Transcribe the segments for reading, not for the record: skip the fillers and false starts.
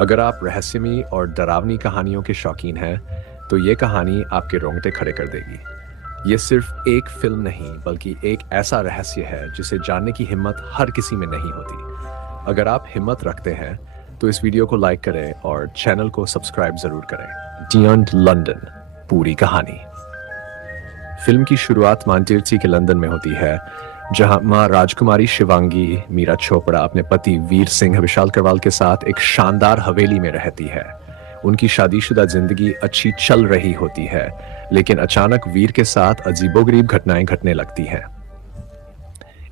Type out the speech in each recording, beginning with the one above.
अगर आप रहस्यमयी और डरावनी कहानियों के शौकीन हैं, तो ये कहानी आपके रोंगटे खड़े कर देगी। ये सिर्फ एक फिल्म नहीं, बल्कि एक ऐसा रहस्य है जिसे जानने की हिम्मत हर किसी में नहीं होती। अगर आप हिम्मत रखते हैं, तो इस वीडियो को लाइक करें और चैनल को सब्सक्राइब जरूर करें। डियंट लंदन, पूरी कहानी। फिल्म की शुरुआत मांटेर्ची के लंदन में होती है, जहां मां राजकुमारी शिवांगी मीरा चोपड़ा अपने पति वीर सिंह विशाल करवाल के साथ एक शानदार हवेली में रहती है। उनकी शादीशुदा जिंदगी अच्छी चल रही होती है, लेकिन अचानक वीर के साथ अजीबोगरीब घटनाएं घटने लगती हैं।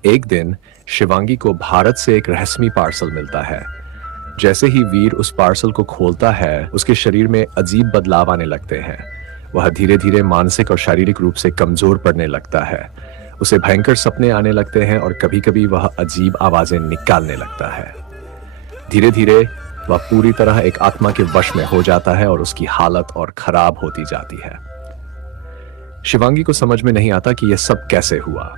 एक दिन शिवांगी को भारत से एक रहस्यमयी पार्सल मिलता है। जैसे ही वीर उस पार्सल को खोलता है, उसके शरीर में अजीब बदलाव आने लगते हैं। वह धीरे धीरे मानसिक और शारीरिक रूप से कमजोर पड़ने लगता है। उसे भयंकर सपने आने लगते हैं और कभी कभी वह अजीब आवाजें निकालने लगता है। धीरे धीरे वह पूरी तरह एक आत्मा के वश में हो जाता है और उसकी हालत और खराब होती जाती है। शिवांगी को समझ में नहीं आता कि यह सब कैसे हुआ।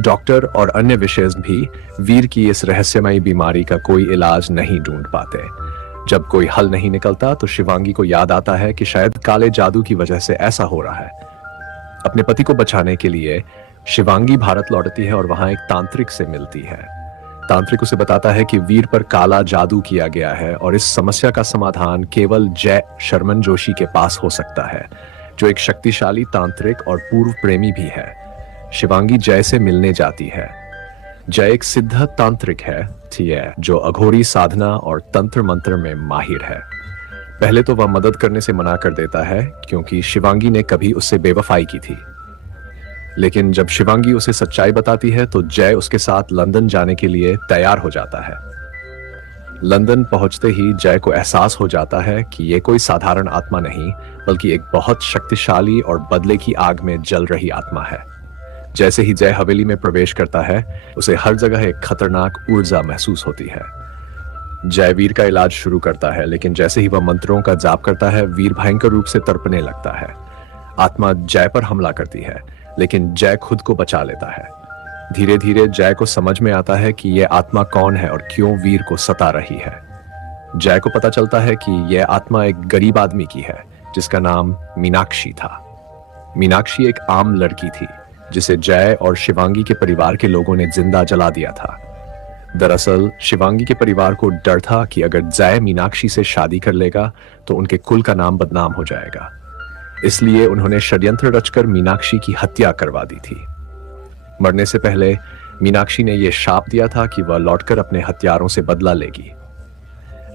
डॉक्टर और अन्य विशेषज्ञ भी वीर की इस रहस्यमयी बीमारी का कोई इलाज नहीं ढूंढ पाते। जब कोई हल नहीं निकलता, तो शिवांगी को याद आता है कि शायद काले जादू की वजह से ऐसा हो रहा है। अपने पति को बचाने के लिए शिवांगी भारत लौटती है और वहां एक तांत्रिक से मिलती है। तांत्रिक उसे बताता है कि वीर पर काला जादू किया गया है और इस समस्या का समाधान केवल जय शर्मन जोशी के पास हो सकता है, जो एक शक्तिशाली तांत्रिक और पूर्व प्रेमी भी है। शिवांगी जय से मिलने जाती है। जय एक सिद्ध तांत्रिक है, जो अघोरी साधना और तंत्र मंत्र में माहिर है। पहले तो वह मदद करने से मना कर देता है, क्योंकि शिवांगी ने कभी उससे बेवफाई की थी। लेकिन जब शिवांगी उसे सच्चाई बताती है, तो जय उसके साथ लंदन जाने के लिए तैयार हो जाता है। लंदन पहुंचते ही जय को एहसास हो जाता है कि यह कोई साधारण आत्मा नहीं, बल्कि एक बहुत शक्तिशाली और बदले की आग में जल रही आत्मा है। जैसे ही जय हवेली में प्रवेश करता है, उसे हर जगह एक खतरनाक ऊर्जा महसूस होती है। जय वीर का इलाज शुरू करता है, लेकिन जैसे ही वह मंत्रों का जाप करता है, वीर भयंकर रूप से तड़पने लगता है। आत्मा जय पर हमला करती है, लेकिन जय खुद को बचा लेता है। धीरे धीरे जय को समझ में आता है कि यह आत्मा कौन है और क्यों वीर को सता रही है। जय को पता चलता है कि यह आत्मा एक गरीब आदमी की है, जिसका नाम मीनाक्षी था। मीनाक्षी एक आम लड़की थी, जिसे जय और शिवांगी के परिवार के लोगों ने जिंदा जला दिया था। दरअसल शिवांगी के परिवार को डर था कि अगर जय मीनाक्षी से शादी कर लेगा, तो उनके कुल का नाम बदनाम हो जाएगा। इसलिए उन्होंने षड्यंत्र रचकर मीनाक्षी की हत्या करवा दी थी। मरने से पहले मीनाक्षी ने यह शाप दिया था कि वह लौटकर अपने हत्यारों से बदला लेगी।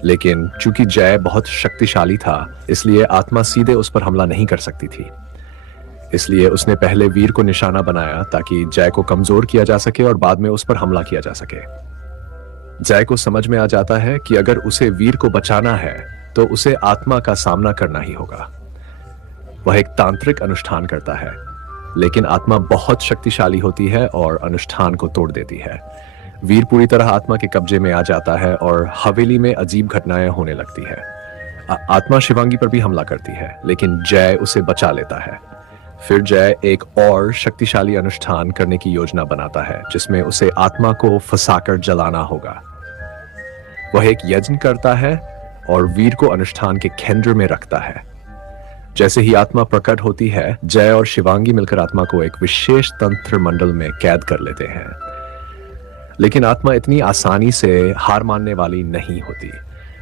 लेकिन चूंकि जय बहुत शक्तिशाली था, इसलिए आत्मा सीधे उस पर हमला नहीं कर सकती थी। इसलिए उसने पहले वीर को निशाना बनाया, ताकि जय को कमजोर किया जा सके और बाद में उस पर हमला किया जा सके। जय को समझ में आ जाता है कि अगर उसे वीर को बचाना है, तो उसे आत्मा का सामना करना ही होगा। वह एक तांत्रिक अनुष्ठान करता है, लेकिन आत्मा बहुत शक्तिशाली होती है और अनुष्ठान को तोड़ देती है। वीर पूरी तरह आत्मा के कब्जे में आ जाता है और हवेली में अजीब घटनाएं होने लगती है। आत्मा शिवांगी पर भी हमला करती है, लेकिन जय उसे बचा लेता है। फिर जय एक और शक्तिशाली अनुष्ठान करने की योजना बनाता है, जिसमें उसे आत्मा को फंसाकर जलाना होगा। वह एक यज्ञ करता है और वीर को अनुष्ठान के केंद्र में रखता है। जैसे ही आत्मा प्रकट होती है, जय और शिवांगी मिलकर आत्मा को एक विशेष तंत्र मंडल में कैद कर लेते हैं। लेकिन आत्मा इतनी आसानी से हार मानने वाली नहीं होती।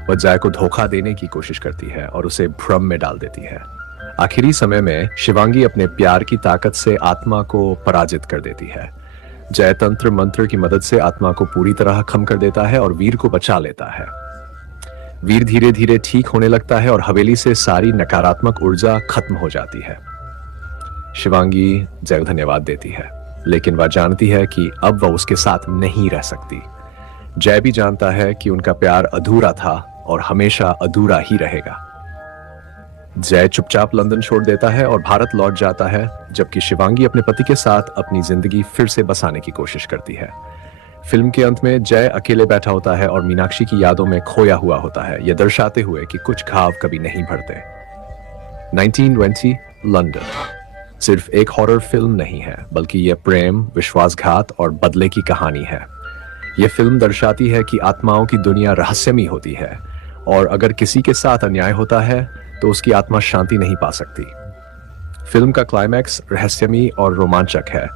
वह जय को धोखा देने की कोशिश करती है और उसे भ्रम में डाल देती है। आखिरी समय में शिवांगी अपने प्यार की ताकत से आत्मा को पराजित कर देती है। जय तंत्र मंत्र की मदद से आत्मा को पूरी तरह खत्म कर देता है और वीर को बचा लेता है। वीर धीरे धीरे ठीक होने लगता है और हवेली से सारी नकारात्मक ऊर्जा खत्म हो जाती है। शिवांगी जय को धन्यवाद देती है, लेकिन वह जानती है कि अब वह उसके साथ नहीं रह सकती। जय भी जानता है कि उनका प्यार अधूरा था और हमेशा अधूरा ही रहेगा। जय चुपचाप लंदन छोड़ देता है और भारत लौट जाता है, जबकि शिवांगी अपने पति के साथ अपनी जिंदगी फिर से बसाने की कोशिश करती है। फिल्म के अंत में जय अकेले बैठा होता है और मीनाक्षी की यादों में खोया हुआ होता है, यह दर्शाते हुए कि कुछ घाव कभी नहीं भरते। 1920 लंदन सिर्फ एक हॉरर फिल्म नहीं है, बल्कि यह प्रेम, विश्वासघात और बदले की कहानी है। यह फिल्म दर्शाती है कि आत्माओं की दुनिया रहस्यमयी होती है और अगर किसी के साथ अन्याय होता है तो उसकी आत्मा शांति नहीं पा सकती। फिल्म का क्लाइमैक्स रहस्यमयी और रोमांचक है।